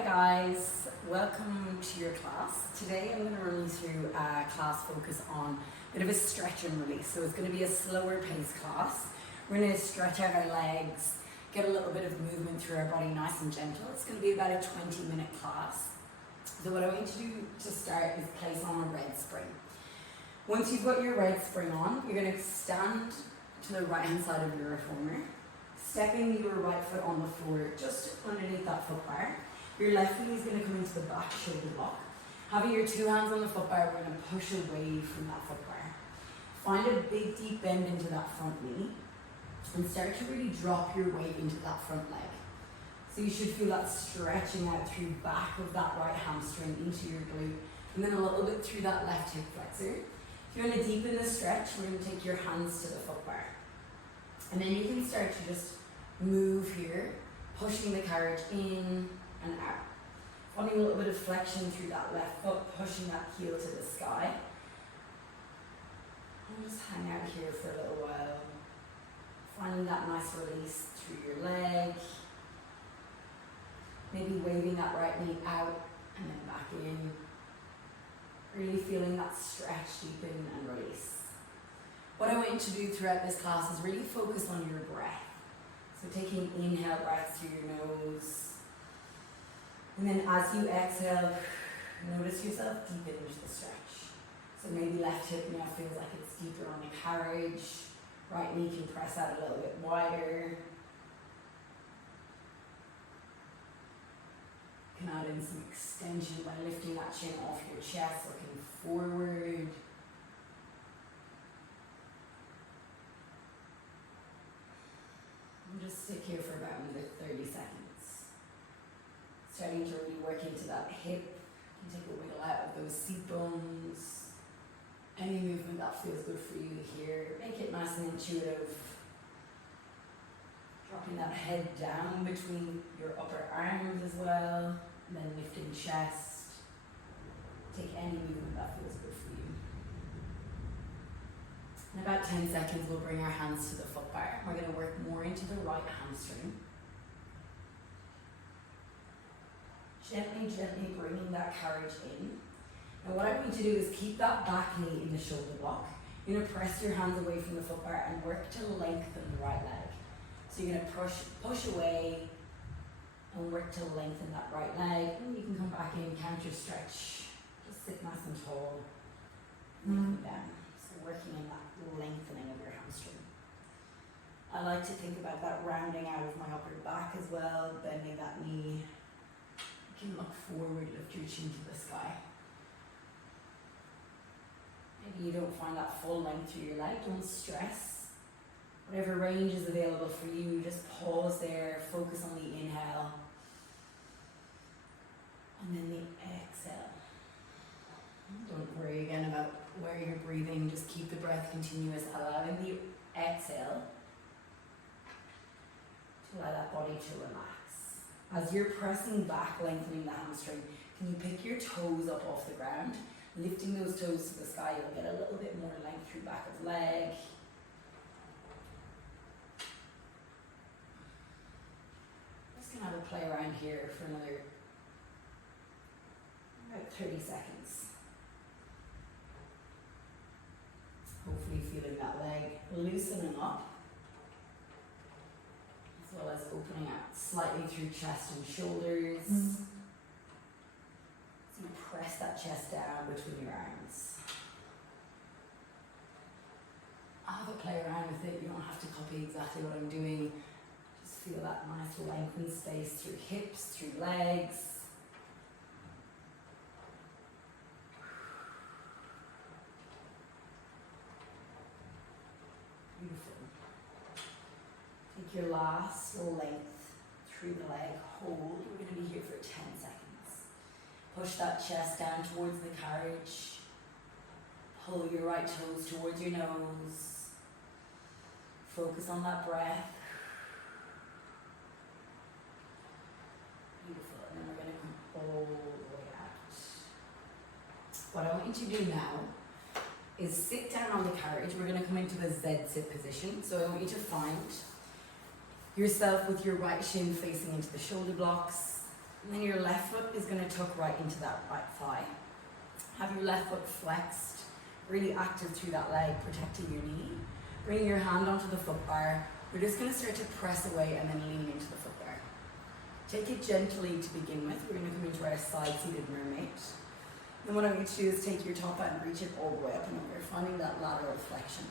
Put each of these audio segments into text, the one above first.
Hi guys, welcome to your class. Today I'm going to run you through a class focus on a bit of a stretch and release. So it's going to be a slower pace class. We're going to stretch out our legs, get a little bit of movement through our body nice and gentle. It's going to be about a 20-minute class. So what I want you to do to start is place on a red spring. Once you've got your red spring on, you're going to stand to the right hand side of your reformer, stepping your right foot on the floor just underneath that foot bar. Your left knee is going to come into the back shoulder block. Having your two hands on the foot bar, we're going to push away from that foot bar. Find a big deep bend into that front knee and start to really drop your weight into that front leg. So you should feel that stretching out through back of that right hamstring into your glute, and then a little bit through that left hip flexor. If you want to deepen the stretch, we're going to take your hands to the foot bar. And then you can start to just move here, pushing the carriage in and out. Finding a little bit of flexion through that left foot, pushing that heel to the sky. And just hang out here for a little while. Finding that nice release through your leg. Maybe waving that right knee out and then back in. Really feeling that stretch, deepen and release. What I want you to do throughout this class is really focus on your breath. So taking inhale breath through your nose. And then as you exhale, notice yourself deepen into the stretch. So maybe left hip now feels like it's deeper on the carriage. Right knee can press out a little bit wider. You can add in some extension by lifting that chin off your chest, looking forward. And just stick here for about another 30 seconds. Starting to really work into that hip. You can take a wiggle out of those seat bones. Any movement that feels good for you here. Make it nice and intuitive. Dropping that head down between your upper arms as well. And then lifting chest. Take any movement that feels good for you. In about 10 seconds, we'll bring our hands to the foot bar. We're going to work more into the right hamstring. Gently bringing that carriage in. Now what I want you to do is keep that back knee in the shoulder block. You're going to press your hands away from the foot bar and work to lengthen the right leg. So you're going to push away and work to lengthen that right leg. And you can come back in, counter stretch. Just sit nice and tall. And then come down. So working in that lengthening of your hamstring. I like to think about that rounding out of my upper back as well, bending that knee. You can look forward, lift your chin to the sky. Maybe you don't find that full length through your leg, don't stress. Whatever range is available for you, just pause there, focus on the inhale. And then the exhale. Don't worry again about where you're breathing, just keep the breath continuous, allowing the exhale to allow that body to relax. As you're pressing back, lengthening the hamstring, can you pick your toes up off the ground? Lifting those toes to the sky, you'll get a little bit more length through back of leg. Just gonna have a play around here for another about 30 seconds. Hopefully feeling that leg loosening up, as well as opening out slightly through chest and shoulders. So you press that chest down between your arms. Have a play around with it, you don't have to copy exactly what I'm doing. Just feel that nice lengthened space through hips, through legs. Beautiful. Take your last length through the leg, hold. We're going to be here for 10 seconds. Push that chest down towards the carriage. Pull your right toes towards your nose. Focus on that breath. Beautiful. And then we're going to come all the way out. What I want you to do now is sit down on the carriage. We're going to come into a Z-sit position. So I want you to find yourself with your right shin facing into the shoulder blocks. And then your left foot is going to tuck right into that right thigh. Have your left foot flexed, really active through that leg, protecting your knee. Bring your hand onto the foot bar. We're just going to start to press away and then lean into the foot bar. Take it gently to begin with. We're going to come into our side-seated mermaid. And what I want you to do is take your top and reach it all the way up and over, finding that lateral flexion.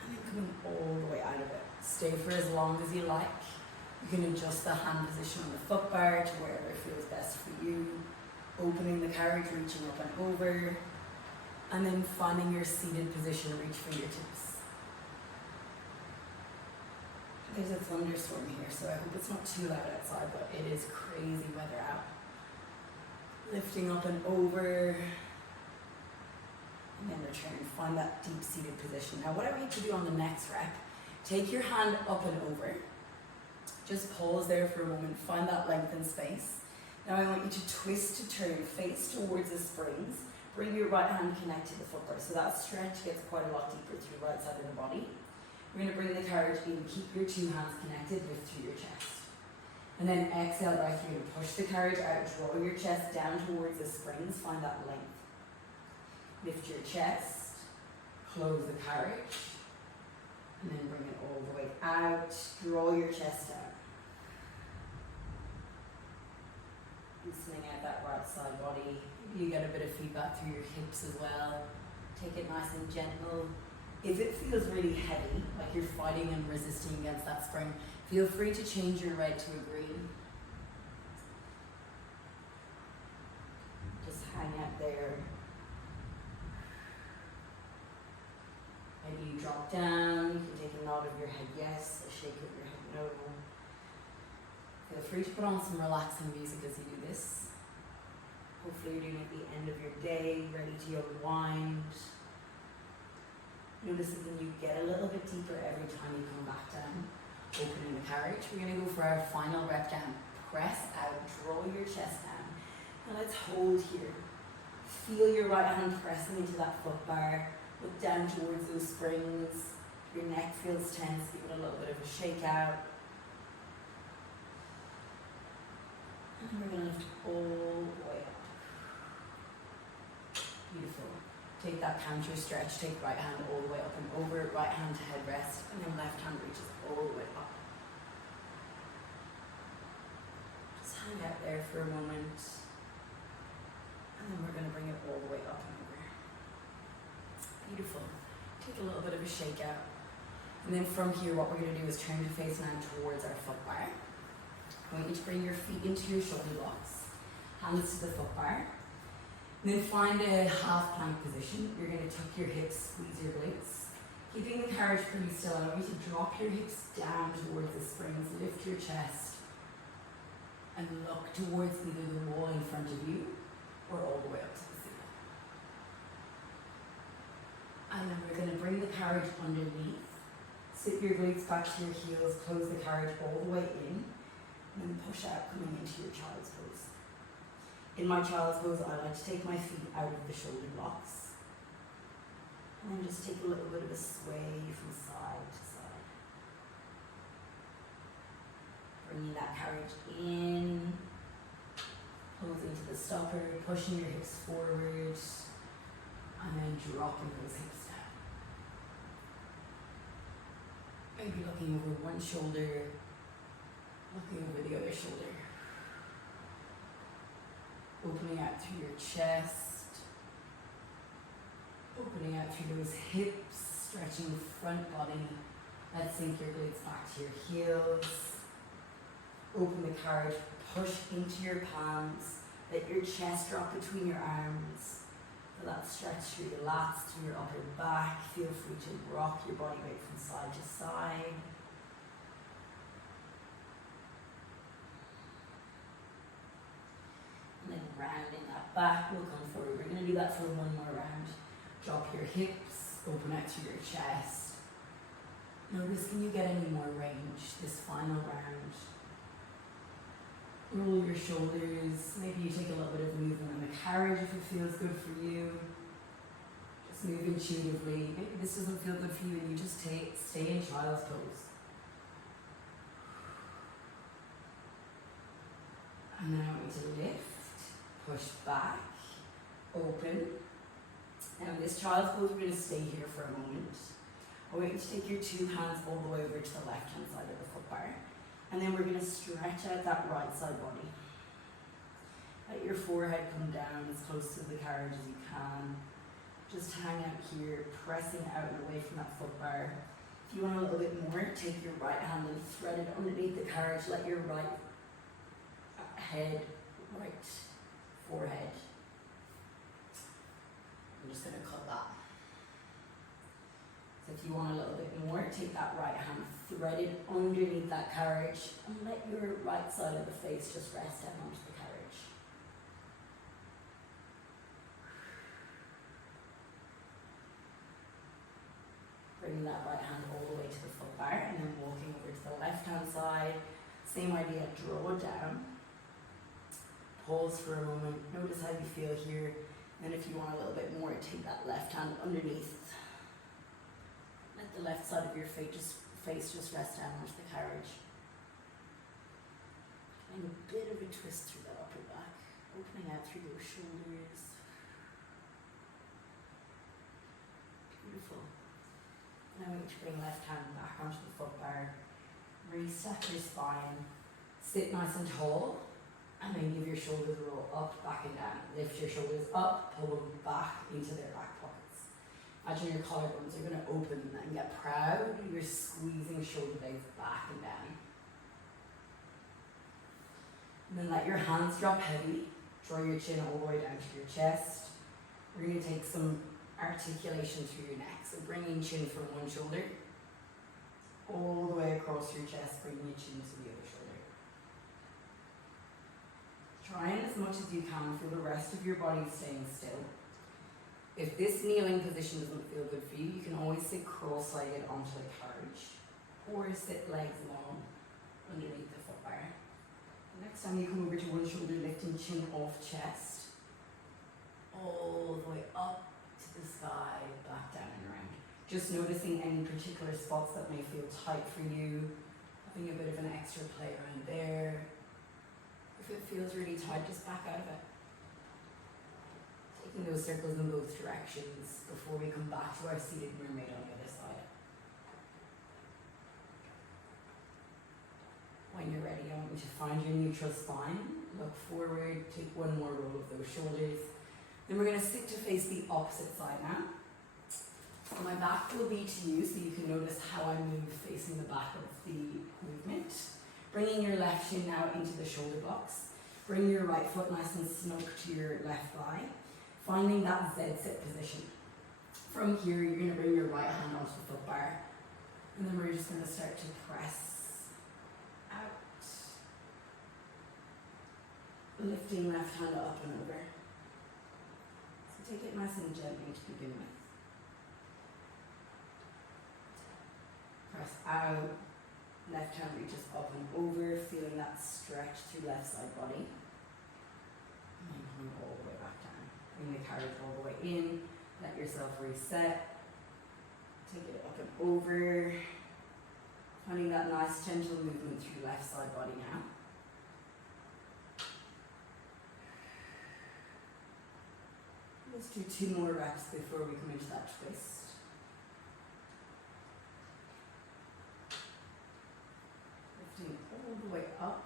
And then coming all the way out of it. Stay for as long as you like. You can adjust the hand position on the foot bar to wherever feels best for you. Opening the carriage, reaching up and over. And then finding your seated position, reach fingertips. There's a thunderstorm here, so I hope it's not too loud outside, but it is crazy weather out. Lifting up and over. And then return, find that deep seated position. Now what I want you to do on the next rep, take your hand up and over. Just pause there for a moment, find that length and space. Now I want you to twist to turn, face towards the springs. Bring your right hand connect to the foot bar. So that stretch gets quite a lot deeper through the right side of the body. We're going to bring the carriage in, keep your two hands connected, lift through your chest. And then exhale right through and push the carriage out, draw your chest down towards the springs, find that length. Lift your chest, close the carriage, and then bring it all the way out, draw your chest down. Loosening out that right side body. You get a bit of feedback through your hips as well. Take it nice and gentle. If it feels really heavy, like you're fighting and resisting against that spring, feel free to change your red to a green. Just hang out there. Maybe you drop down, you can take a nod of your head yes, a shake of your head no. Feel free to put on some relaxing music as you do this. Hopefully you're doing it at the end of your day, ready to unwind. Notice that you get a little bit deeper every time you come back down. Opening the carriage. We're going to go for our final rep down. Press out, draw your chest down. Now let's hold here. Feel your right hand pressing into that foot bar. Look down towards those springs. Your neck feels tense. Give it a little bit of a shake out. And we're going to lift all the way up. Beautiful. Take that counter stretch, take right hand all the way up and over, right hand to headrest, and then left hand reaches all the way up. Just hang out there for a moment, and then we're going to bring it all the way up and over. Beautiful. Take a little bit of a shake out. And then from here, what we're going to do is turn the face now towards our foot bar. I want you to bring your feet into your shoulder blocks, hands to the foot bar. And then find a half plank position. You're going to tuck your hips, squeeze your glutes. Keeping the carriage pretty still, I want you to drop your hips down towards the springs, lift your chest, and look towards either the wall in front of you or all the way up to the ceiling. And then we're going to bring the carriage underneath. Sit your glutes back to your heels, close the carriage all the way in, and then push out, coming into your child's pose. In my child's pose, I like to take my feet out of the shoulder blocks and then just take a little bit of a sway from side to side. Bringing that carriage in, closing to the stopper, pushing your hips forward, and then dropping those hips down. Maybe looking over one shoulder, looking over the other shoulder. Opening out through your chest, opening out through those hips, stretching the front body. Let's sink your glutes back to your heels. Open the carriage, push into your palms. Let your chest drop between your arms. Feel that stretch through your lats, through your upper back. Feel free to rock your body weight from side to side. And then rounding that back, we'll come forward. We're going to do that for one more round. Drop your hips, open out through your chest. Notice, can you get any more range this final round? Roll your shoulders. Maybe you take a little bit of movement in the carriage if it feels good for you. Just move intuitively. Maybe this doesn't feel good for you and you just stay in child's pose. And then I want you to lift, push back, open. Now this child's pose, we're going to stay here for a moment. I want you to take your two hands all the way over to the left hand side of the foot bar. And then we're going to stretch out that right side body. Let your forehead come down as close to the carriage as you can. Just hang out here, pressing out and away from that foot bar. If you want a little bit more, take your right hand and thread it underneath the carriage. Let your right head, right forehead. I'm just going to cut that. So if you want a little bit more, take that right hand, thread it underneath that carriage, and let your right side of the face just rest down onto the carriage. Bring that right hand all the way to the foot bar, and then walking over to the left hand side. Same idea, draw down. Pause for a moment, notice how you feel here. And if you want a little bit more, take that left hand underneath. Let the left side of your face just rest down onto the carriage. And a bit of a twist through that upper back, opening out through those shoulders. Beautiful. Now I want you to bring left hand back onto the foot bar. Reset your spine. Sit nice and tall. And then give your shoulders a roll up, back and down. Lift your shoulders up, pull them back into their back pockets. Imagine your collarbones are going to open and get proud. You're squeezing shoulder blades back and down. And then let your hands drop heavy. Draw your chin all the way down to your chest. We're going to take some articulation through your neck. So bringing chin from one shoulder all the way across your chest, bringing your chin to the other shoulder. Try as much as you can for the rest of your body staying still. If this kneeling position doesn't feel good for you, you can always sit cross-legged onto the carriage or sit legs long underneath the foot bar. Next time you come over to one shoulder, lifting chin off chest, all the way up to the sky, back down and around. Just noticing any particular spots that may feel tight for you, having a bit of an extra play around there. If it feels really tight, just back out of it. Taking those circles in both directions before we come back to our seated mermaid on the other side. When you're ready, I want you to find your neutral spine. Look forward, take one more roll of those shoulders. Then we're going to sit to face the opposite side now. So my back will be to you, so you can notice how I move facing the back of the movement. Bringing your left shin now into the shoulder blocks. Bring your right foot nice and snug to your left thigh. Finding that Z-sit position. From here, you're going to bring your right hand onto the foot bar. And then we're just going to start to press out. Lifting left hand up and over. So take it nice and gently to begin with. Press out. Left hand reaches up and over, feeling that stretch through left side body. And then coming all the way back down. Bring the carriage all the way in. Let yourself reset. Take it up and over. Finding that nice gentle movement through left side body now. Let's do 2 more reps before we come into that twist. All the way up,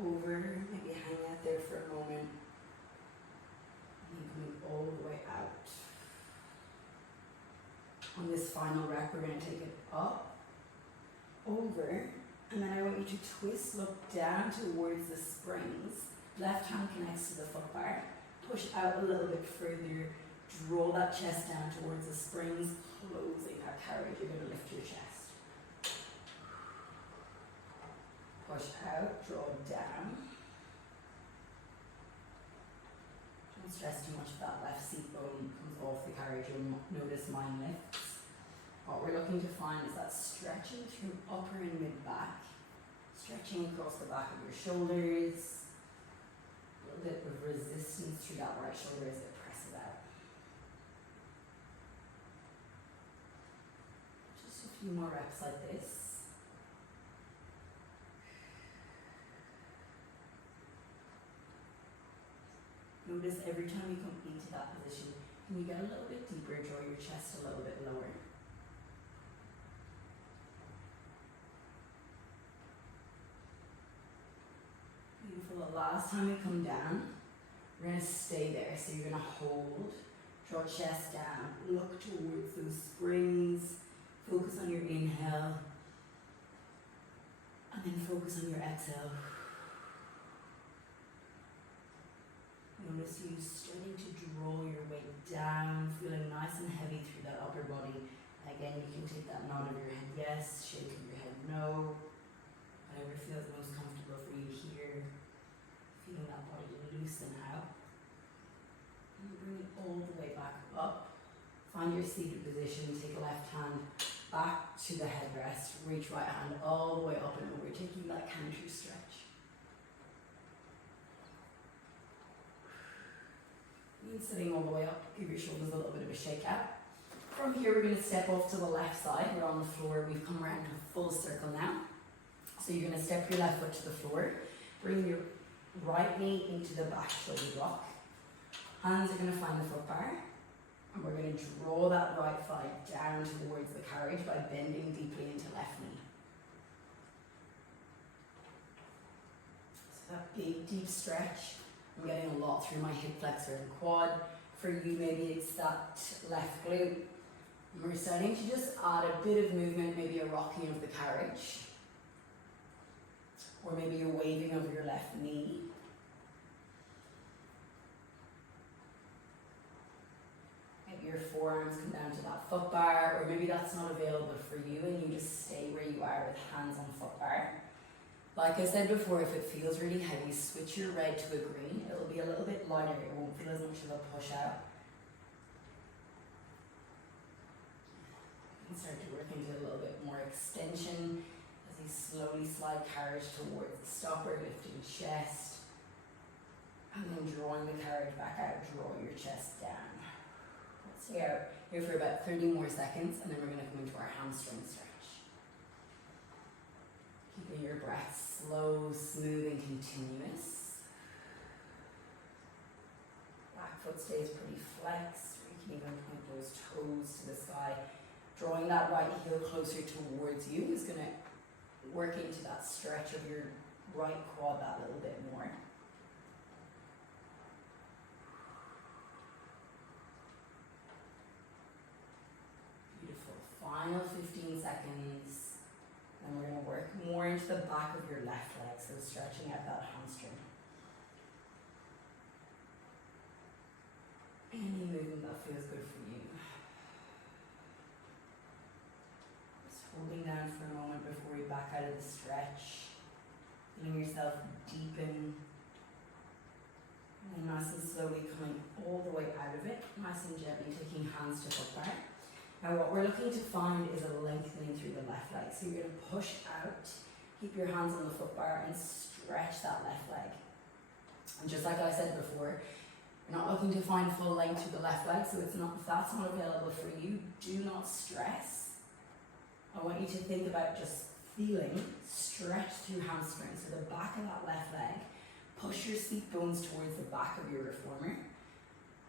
over, maybe hang out there for a moment, and then coming all the way out. On this final rep, we're going to take it up, over, and then I want you to twist, look down towards the springs. Left hand connects to the foot bar, push out a little bit further, draw that chest down towards the springs, closing that carriage. You're going to lift your chest. Push out, draw down. Don't stress too much if that left seat bone comes off the carriage. You'll notice mine lifts. What we're looking to find is that stretching through upper and mid back. Stretching across the back of your shoulders. A little bit of resistance through that right shoulder as it presses out. Just a few more reps like this. Notice every time you come into that position, can you get a little bit deeper, draw your chest a little bit lower. Beautiful. The last time you come down, we're going to stay there. So you're going to hold, draw chest down, look towards those springs, focus on your inhale, and then focus on your exhale. Notice you starting to draw your weight down, feeling nice and heavy through that upper body. Again, you can take that nod of your head yes, shake of your head no, whatever feels most comfortable for you here. Feeling that body loosen out. And bring it all the way back up. Find your seated position, take a left hand back to the headrest, reach right hand all the way up and over, taking that counter stretch. Sitting all the way up, give your shoulders a little bit of a shake out. From here, we're going to step off to the left side. We're on the floor. We've come around to a full circle now. So you're going to step your left foot to the floor. Bring your right knee into the back shoulder block. Hands are going to find the foot bar. And we're going to draw that right thigh down towards the carriage by bending deeply into left knee. So that big, deep stretch. I'm getting a lot through my hip flexor and quad. For you, maybe it's that left glute. And we're starting to just add a bit of movement, maybe a rocking of the carriage. Or maybe a waving of your left knee. Maybe your forearms come down to that foot bar, or maybe that's not available for you and you just stay where you are with hands on foot bar. Like I said before, if it feels really heavy, switch your red to a green. It'll be a little bit lighter. It won't feel as much of a push out. And start to work into a little bit more extension as you slowly slide carriage towards the stopper, lifting chest. And then drawing the carriage back out, draw your chest down. Let's stay out here for about 30 more seconds, and then we're going to come into our hamstring stretch. Keeping your breath slow, smooth, and continuous. Back foot stays pretty flexed. You can even point those toes to the sky. Drawing that right heel closer towards you is going to work into that stretch of your right quad that little bit more. Beautiful. Final 15 seconds. And we're going to work more into the back of your left leg, so stretching out that hamstring. Any movement that feels good for you. Just holding down for a moment before we back out of the stretch. Feeling yourself deepen. And then nice and slowly coming all the way out of it. Nice and gently taking hands to foot bar. Now what we're looking to find is a lengthening through the left leg. So you're going to push out, keep your hands on the foot bar and stretch that left leg. And just like I said before, you're not looking to find full length through the left leg, so if that's not available for you, do not stress. I want you to think about just feeling stretch through hamstrings. So the back of that left leg, push your seat bones towards the back of your reformer.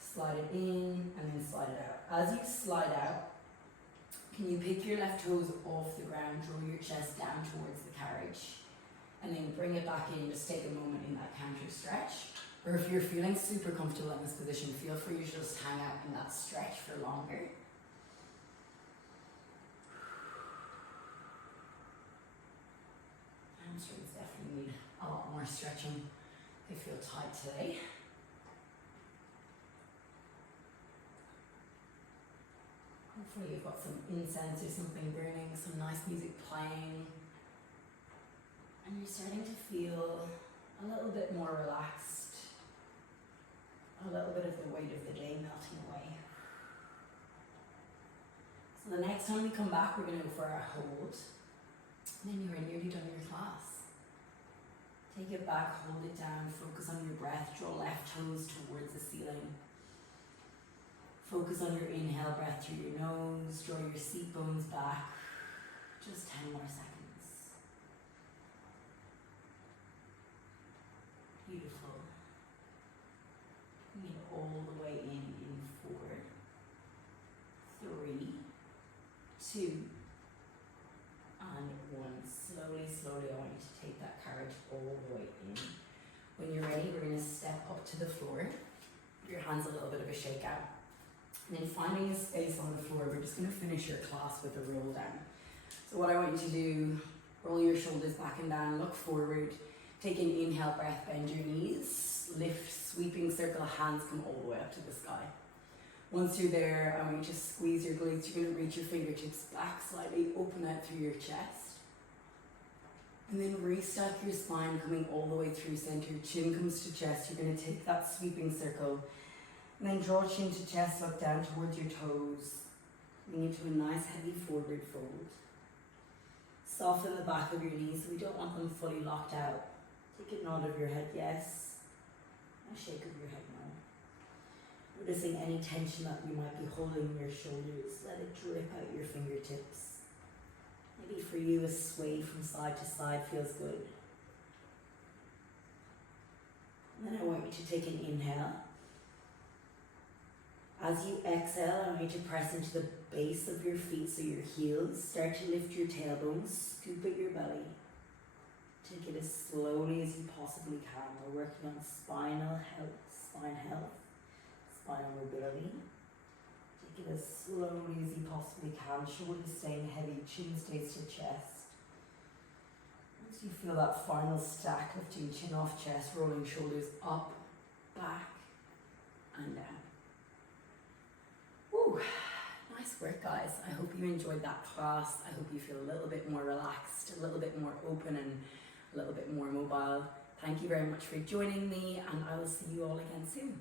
Slide it in and then slide it out. As you slide out, can you pick your left toes off the ground, draw your chest down towards the carriage, and then bring it back in. Just take a moment in that counter stretch. Or if you're feeling super comfortable in this position, feel free to just hang out in that stretch for longer. Hamstrings definitely need a lot more stretching. They feel tight today. Hopefully you've got some incense or something burning, some nice music playing. And you're starting to feel a little bit more relaxed. A little bit of the weight of the day melting away. So the next time we come back, we're going to go for our hold. And then you're nearly done your class. Take it back, hold it down, focus on your breath, draw left toes towards the ceiling. Focus on your inhale breath through your nose, draw your seat bones back. Just 10 more seconds. Beautiful. 2, and 1. Slowly, slowly, I want you to take that carriage all the way in. When you're ready, we're going to step up to the floor. Give your hands a little bit of a shake out. And then finding a space on the floor, we're just going to finish your class with a roll down. So what I want you to do, roll your shoulders back and down, look forward, take an inhale breath, bend your knees, lift, sweeping circle, hands come all the way up to the sky. Once you're there, I want you to squeeze your glutes. You're going to reach your fingertips back slightly, open out through your chest. And then restack your spine, coming all the way through center. Chin comes to chest. You're going to take that sweeping circle. And then draw chin to chest, look down towards your toes. Bring it to a nice heavy forward fold. Soften the back of your knees, so we don't want them fully locked out. Take a nod of your head, yes. A shake of your head, no. Noticing any tension that you might be holding in your shoulders, let it drip out your fingertips. Maybe for you a sway from side to side feels good. And then I want you to take an inhale. As you exhale, I want you to press into the base of your feet, so your heels start to lift your tailbones, scoop at your belly. Take it as slowly as you possibly can. We're working on spinal health, spinal mobility. Take it as slowly as you possibly can. Shoulders staying heavy, chin stays to chest. Once you feel that final stack, lifting chin off chest, rolling shoulders up, back, and down. Woo! Nice work, guys. I hope you enjoyed that class. I hope you feel a little bit more relaxed, a little bit more open, and a little bit more mobile. Thank you very much for joining me, and I will see you all again soon.